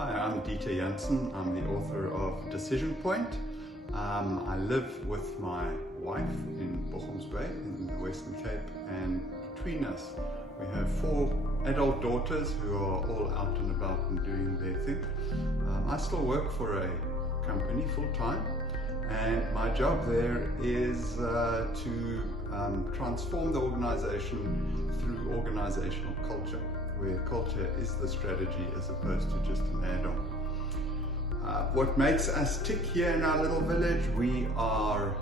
Hi, I'm Jansen. I'm the author of Decision Point. I live with my wife in Bochum's Bay in the Western Cape, and between us we have 4 adult daughters who are all out and about and doing their thing. I still work for a company full-time, and my job there is to transform the organization through organizational culture, where culture is the strategy as opposed to just an add-on. What makes us tick here in our little village, we are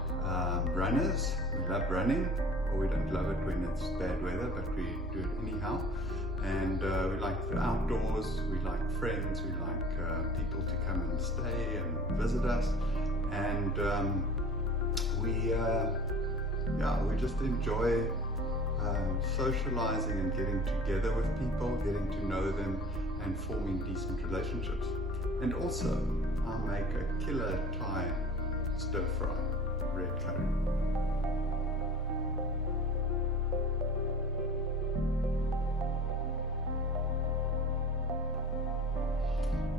runners. We love running, or we don't love it when it's bad weather, but we do it anyhow. And we like the outdoors, we like friends, we like people to come and stay and visit us. And we just enjoy socializing and getting together with people, getting to know them and forming decent relationships. And also, I make a killer Thai stir fry red curry.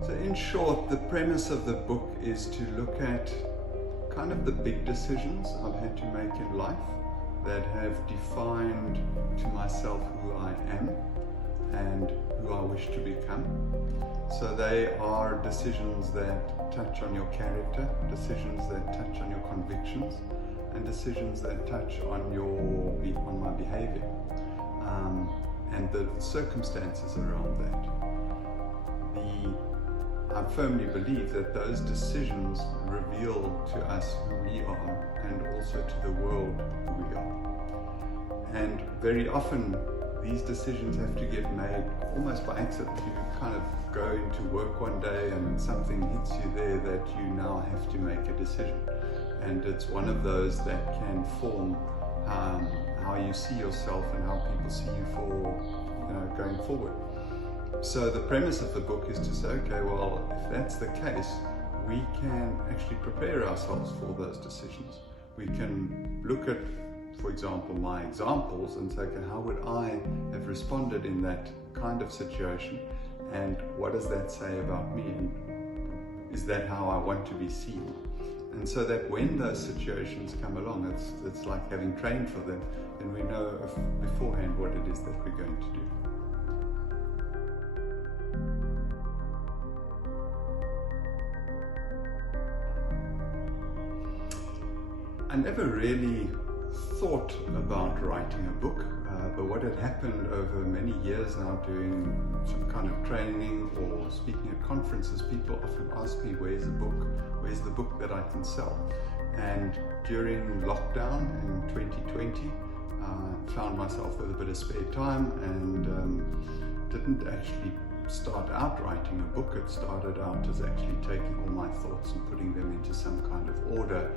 So in short, the premise of the book is to look at kind of the big decisions I've had to make in life that have defined to myself who I am and who I wish to become. So they are decisions that touch on your character, decisions that touch on your convictions, and decisions that touch on my behavior and the circumstances around that. I firmly believe that those decisions reveal to us who we are and also to the world who we are. And very often these decisions have to get made almost by accident. You kind of go into work one day and something hits you there that you now have to make a decision. And it's one of those that can form how you see yourself and how people see you going forward. So the premise of the book is to say, okay, well, if that's the case, we can actually prepare ourselves for those decisions. We can look at, for example, my examples and say, okay, how would I have responded in that kind of situation? And what does that say about me? And is that how I want to be seen? And so that when those situations come along, it's like having trained for them, and we know beforehand what it is that we're going to do. I never really thought about writing a book, but what had happened over many years now doing some kind of training or speaking at conferences, people often ask me, where's the book that I can sell? And during lockdown in 2020, I found myself with a bit of spare time and didn't actually start out writing a book. It started out as actually taking all my thoughts and putting them into some kind of order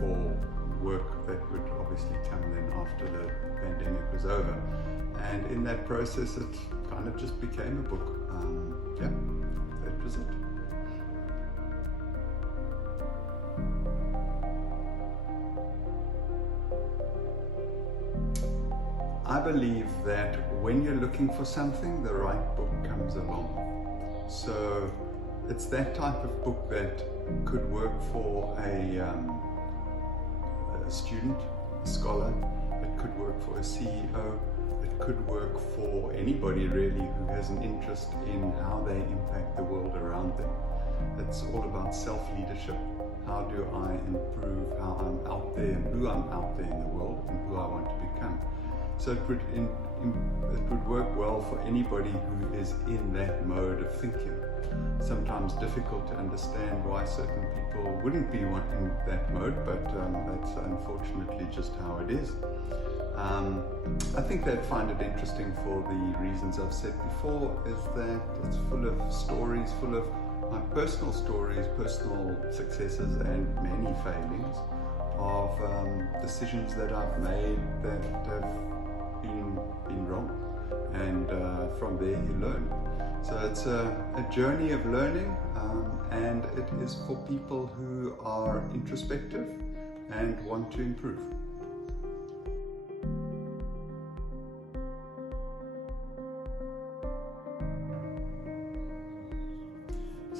for work that would obviously come then after the pandemic was over. And in that process, it kind of just became a book. That was it. I believe that when you're looking for something, the right book comes along. So it's that type of book that could work for a student, a scholar, it could work for a CEO, it could work for anybody really who has an interest in how they impact the world around them. It's all about self-leadership. How do I improve how I'm out there and who I'm out there in the world and who I want to become? So it would work well for anybody who is in that mode of thinking. Sometimes difficult to understand why certain people wouldn't be in that mode, but that's unfortunately just how it is. I think they'd find it interesting for the reasons I've said before, is that it's full of stories, full of my personal stories, personal successes and many failings of decisions that I've made that have been wrong, and from there you learn. So it's a journey of learning, and it is for people who are introspective and want to improve.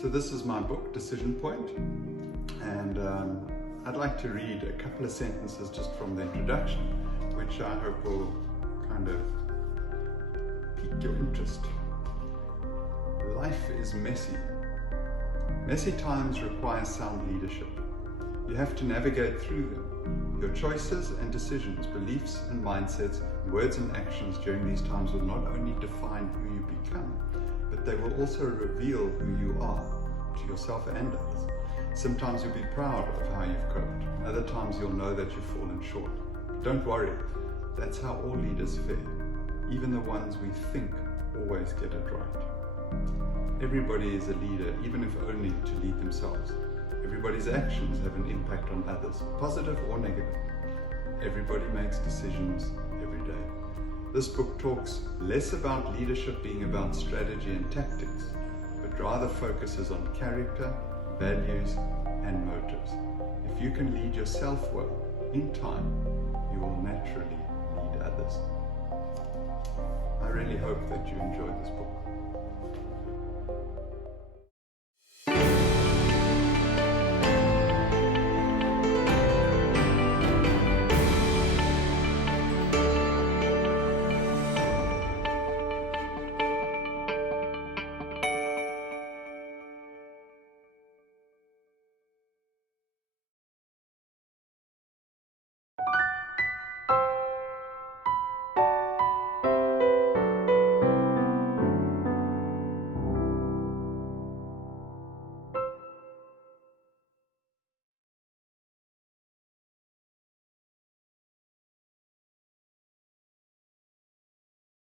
So this is my book, Decision Point, and I'd like to read a couple of sentences just from the introduction, which I hope will kind of pique your interest. Life is messy. Messy times require sound leadership. You have to navigate through them. Your choices and decisions, beliefs and mindsets, words and actions during these times will not only define who you become, but they will also reveal who you are to yourself and others. Sometimes you'll be proud of how you've coped. Other times you'll know that you've fallen short. Don't worry, that's how all leaders fare. Even the ones we think always get it right. Everybody is a leader, even if only to lead themselves. Everybody's actions have an impact on others, positive or negative. Everybody makes decisions every day. This book talks less about leadership being about strategy and tactics, but rather focuses on character, values, and motives. If you can lead yourself well, in time, you will naturally lead others. I really hope that you enjoyed this book.